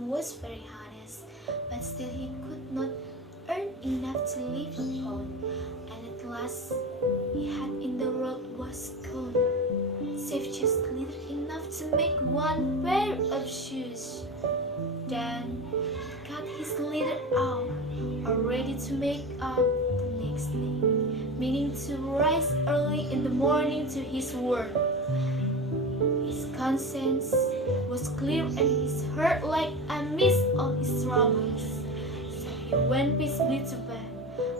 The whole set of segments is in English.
man was very honest, but still he could not earn enough to live upon, and at last he had in the world was gone, save just little enough to make one pair of shoes. Then he cut his leather out, all ready to make up the next day, meaning to rise early in the morning to his work. His conscience was clear and his heart light amidst all his troubles. So he went peaceably to bed,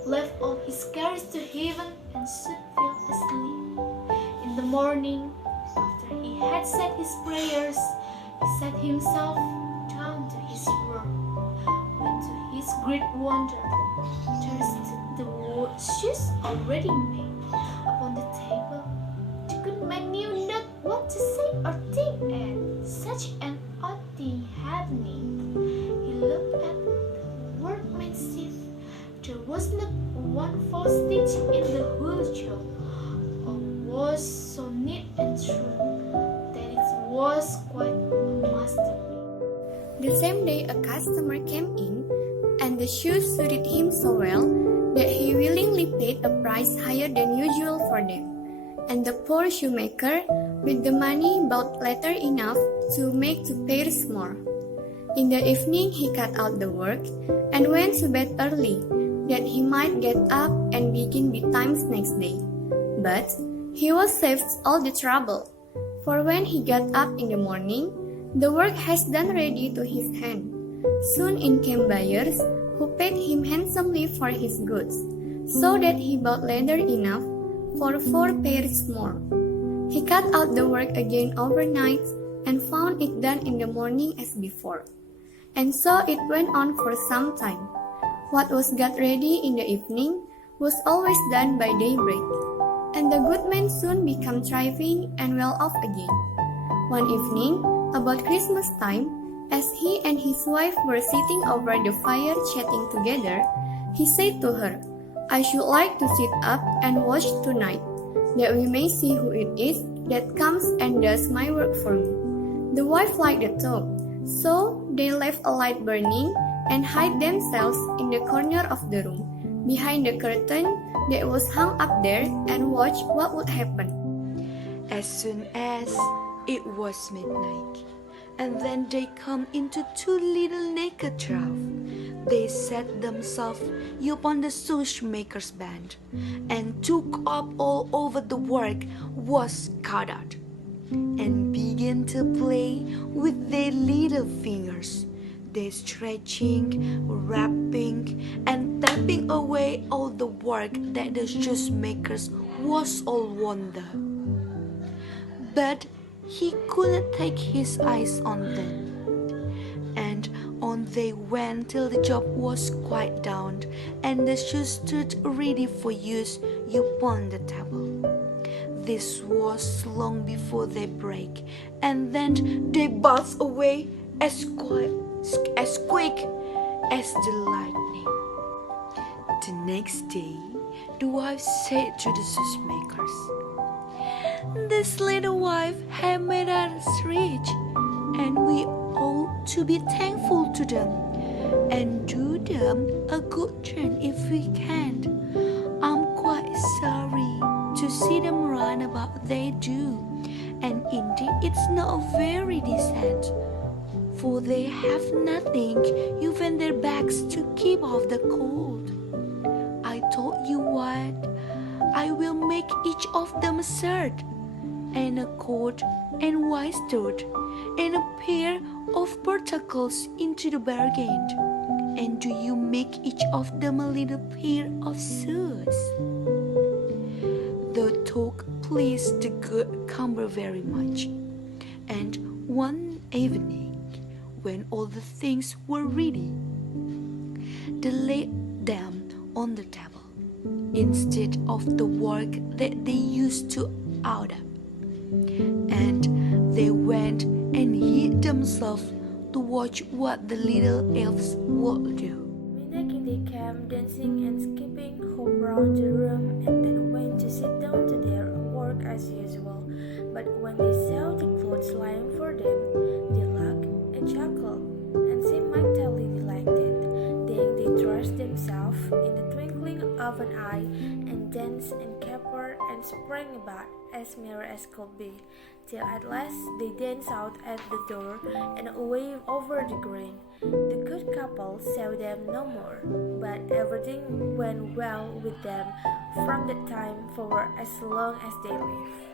left all his cares to heaven, and soon fell asleep. In the morning, after he had said his prayers, he sat himself down to his work, when to his great wonder, there stood the shoes already made upon the table. The good man knew not what to say or think at such an odd thing happening. He looked at the workmanship. There was not one false stitch in the whole job. All was so neat and true that it was quite a masterpiece. The same day a customer came in, and the shoes suited him so well that he willingly paid a price higher than usual for them. And the poor shoemaker, with the money, bought leather enough to make 2 pairs more. In the evening he cut out the work, and went to bed early, that he might get up and begin betimes next day. But he was saved all the trouble, for when he got up in the morning, the work has done ready to his hand. Soon in came buyers, who paid him handsomely for his goods, so that he bought leather enough for 4 pairs more. He cut out the work again overnight, and found it done in the morning as before. And so it went on for some time. What was got ready in the evening was always done by daybreak, and the good man soon became thriving and well off again. One evening, about Christmas time, as he and his wife were sitting over the fire chatting together, he said to her, "I should like to sit up and watch tonight, that we may see who it is that comes and does my work for me." The wife liked the thought, so they left a light burning and hid themselves in the corner of the room, behind the curtain that was hung up there, and watched what would happen. As soon as it was midnight, and then they come into 2 little naked troughs. They set themselves upon the shoemaker's bench, and took up all over the work was cut out, and began to play with their little fingers. They stretching, wrapping, and tapping away all the work that the shoemakers was all wonder. But he couldn't take his eyes on them, and on they went till the job was quite done, and the shoes stood ready for use upon the table. This was long before they break, and then they buzzed away as quick as the lightning. The next day, the wife said to the shoemakers, "This little wife has made us rich, and we ought to be thankful to them, and do them a good turn if we can. I'm quite sorry to see them run about they do, and indeed it's not very decent, for they have nothing, even their backs, to keep off the cold. I told you what, I will make each of them a shirt, and a coat, and waistcoat, and a pair of spectacles into the bargain. And do you make each of them a little pair of shoes?" The talk pleased the good Camber very much, and one evening, when all the things were ready, they laid them on the table, instead of the work that they used to out of. And they went and hid themselves to watch what the little elves would do. Midnight they came dancing and skipping round the room, and then went to sit down to their work as usual. But when they saw the clothes lying for them, they laughed and chuckled, and said himself in the twinkling of an eye, and danced and capered and sprang about as merry as could be, till at last they danced out at the door and away over the green. The good couple saw them no more, but everything went well with them from that time forward as long as they lived.